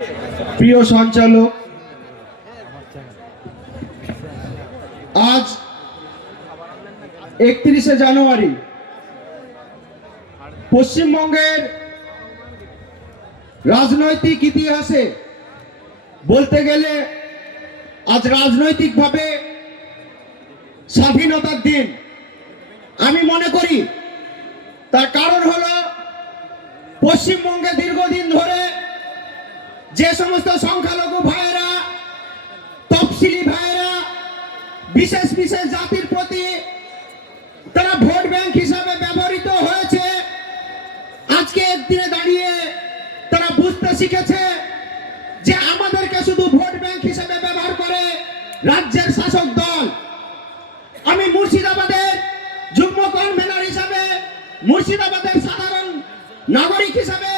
প্রিয় সঞ্চালক, আজ 31শে জানুয়ারি পশ্চিমবঙ্গের রাজনৈতিক ইতিহাসে বলতে গেলে আজ রাজনৈতিকভাবে স্বাধীনতার দিন আমি মনে করি। তার কারণ হলো পশ্চিমবঙ্গে দীর্ঘদিন ধরে যে সমস্ত সংখ্যালঘু ভাইয়েরা, তফসিলি ভাইয়েরা, বিশেষ বিশেষ জাতির প্রতি তারা ভোট ব্যাংক হিসাবে ব্যবহৃত হয়েছে, আজকে দিনে দাঁড়িয়ে তারা বুঝতে শিখেছে যে আমাদেরকে শুধু ভোট ব্যাংক হিসেবে ব্যবহার করে রাজ্যের শাসক দল। আমি মুর্শিদাবাদের যুগ্ম কনভেনর হিসাবে, মুর্শিদাবাদের সাধারণ নাগরিক হিসাবে,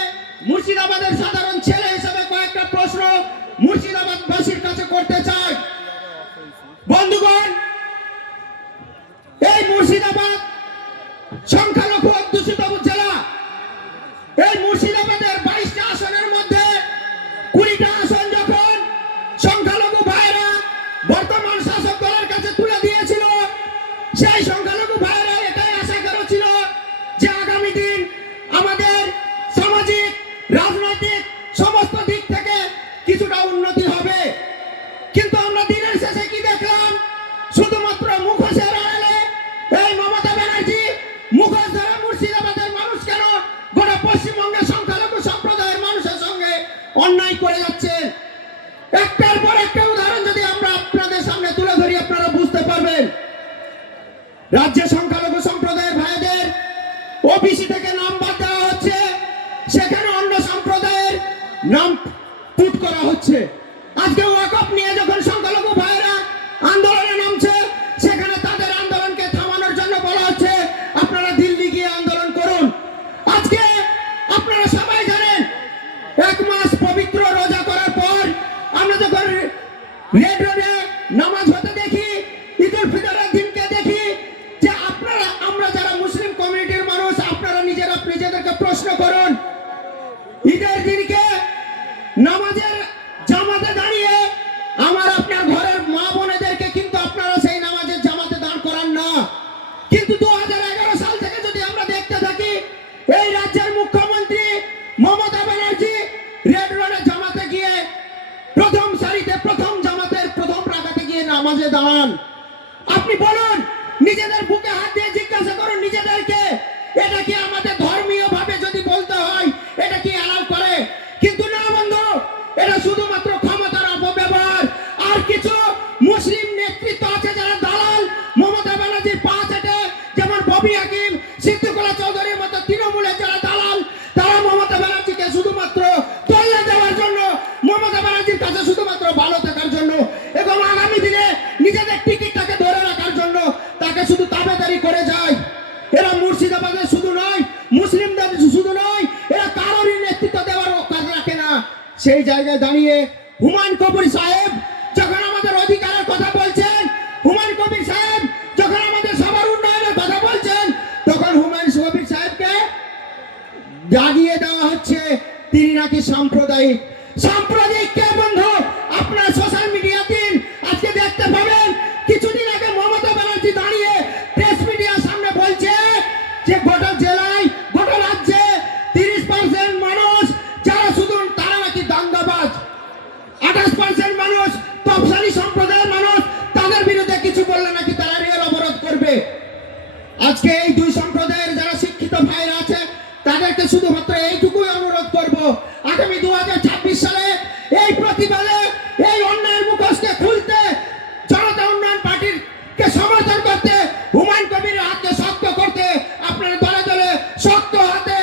মুর্শিদাবাদের সাধারণ ছেলে হিসাবে কয়েকটা প্রশ্ন মুর্শিদাবাদবাসীর কাছে করতে চাই। বন্ধুগণ, এই মুর্শিদাবাদ সংখ্যালঘু অধ্যুষিত জেলা। এই মুর্শিদাবাদের 22টা আসনের মধ্যে 20টা আসন যখন সংখ্যালঘু ভাইয়েরা বর্তমান শাসক দলের কাছে তুলে দিয়েছিল, সেই সংখ্যালঘু ভাইয়েরা এটাই আশা করেছিল যে আগামী দিন আমাদের সামাজিক, রাজনৈতিক সমস্ত দিক থেকে কিছুটা উন্নতি হবে। কিন্তু আমরা দিনের শেষে কি দেখলাম? শুধুমাত্র মুখোশের আড়ালে এই মমতা ব্যানার্জি মুখোশ ধরে মুর্শিদাবাদের মানুষ কেন গোটা পশ্চিমবঙ্গের সংখ্যালঘু সম্প্রদায়ের মানুষের সঙ্গে অন্যায় করে যাচ্ছে। একটার পর একটা উদাহরণ যদি আমরা আপনাদের সামনে তুলে ধরি, আপনারা বুঝতে পারবেন। রাজ্যে সংখ্যালঘু সম্প্রদায়ের ভাইদের ওবিসি থেকে নাম বাদ দেওয়া হচ্ছে, সেখানে অন্য সম্প্রদায়ের নাম পুট করা হচ্ছে। আজকে ওয়াকফ নিয়ে যখন সংখ্যালঘু ভাইয়েরা আন্দোলনে নামছে, সেখানে তাদের আন্দোলনকে থামানোর জন্য বলা হচ্ছে আপনারা দিল্লি গিয়ে আন্দোলন করুন। আজকে আপনারা সবাই জানেন, 1 মাস পবিত্র রোজা করার পর আমরা যখন রেড রোডে নামাজ হতে দেখি, ঈদুল ফিতরের দিনকে দেখি, যে আপনারা, আমরা যারা মুসলিম কমিউনিটির মানুষ, আপনারা নিজেদেরকে প্রশ্ন করুন, ঈদের দিনকে নামাজের জামাতে দাঁড়িয়ে আমার আপনার ঘরের মা বোনেদেরকে কিন্তু আপনারা সেই নামাজের জামাতে দাঁড় করান না। কিন্তু 2011 সাল থেকে যদি আমরা দেখতে থাকি, এই রাজ্যের মুখ্যমন্ত্রী মমতা ব্যানার্জি রেড রোডে জামাতে গিয়ে প্রথম সারিতে, প্রথম জামাতের প্রথম রাকাতে গিয়ে নামাজে দাঁড়ান। আপনি বলুন, নিজেদের বুকে হাত দিয়ে জিজ্ঞাসা করুন নিজেদেরকে, এটা কি আমাদের ধর্মীয় ভাবে যদি বলতে হয় এটা কি অ্যালাউ করে? কিন্তু না বন্ধু, এটা শুধুমাত্র ক্ষমতার অপব্যবহার। আর কিছু মুসলিম নেতৃত্ব আছে যারা দালাল, মমতা ব্যানার্জির পা চেটে, যেমন ববি হাকিম, সিদ্দিকুল্লাহ চৌধুরীর মতো তৃণমূলের যারা দালাল, তারা মমতা ব্যানার্জিকে শুধুমাত্র তল্লে দেওয়ার জন্য, মমতা ব্যানার্জির কাছে শুধুমাত্র ভালো থাকার জন্য এবং আগামী দিনে নিজেদের টিকিটটাকে ধরে রাখার জন্য তাকে শুধু তাবেদারি করে যায়। এরা মুর্শিদাবাদের শুধু নয়, মুসলিমদের শুধু নয়, এরা কারোরই নেতৃত্ব দেওয়ার কাজ রাখে না। সেই জায়গায় দাঁড়িয়ে হুমায়ুন কবির সাহেব যখন আমাদের অধিকারের কথা বলছেন, হুমায়ুন কবির সাহেব যখন আমাদের সবার উন্নয়নের কথা বলছেন, তখন হুমায়ুন কবির সাহেবকে জাগিয়ে দেওয়া হচ্ছে তিনি নাকি সাম্প্রদায়িক। সাম্প্রদায়িক কে বন্ধু? আপনারা সোশ্যাল মিডিয়াতে আজকে দেখতে পাবেন, কিছুদিন আগে মমতা ব্যানার্জি দাঁড়িয়ে প্রেস মিডিয়ার সামনে বলছে যে গোটা জেলায়, গোটা রাজ্যে 30% মানুষ যারা শুধু তারা নাকি দাঙ্গাবাজ, 28% মানুষ তফসিলি সম্প্রদায়ের মানুষ, তাদের বিরুদ্ধে কিছু বললে নাকি তারা রেল অবরোধ করবে। আজকে এই দুই সম্প্রদায়ের যারা শিক্ষিত ভাইরা আছে, তাদেরকে শুধুমাত্র এইটুকুই অনুরোধ করব, আগামী 2026 সালে এই প্রতিবাদে, এই অন্যায়ের মুখোশকে খুলতে, জনতা উন্নয়ন পার্টিকে সমর্থন করতে, হুমায়ুন কবিরের হাতকে শক্ত করতে, আপনারা দলে দলে শক্ত হাতে,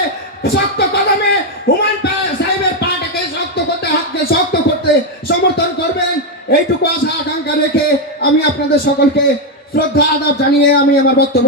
শক্ত কদমে হুমায়ুন সাহেবের পাটাকে শক্ত করতে, হাতকে শক্ত করতে সমর্থন করবেন। এইটুকু আশা আকাঙ্ক্ষা রেখে আমি আপনাদের সকলকে শ্রদ্ধা আদাব জানিয়ে আমি আমার বক্তব্য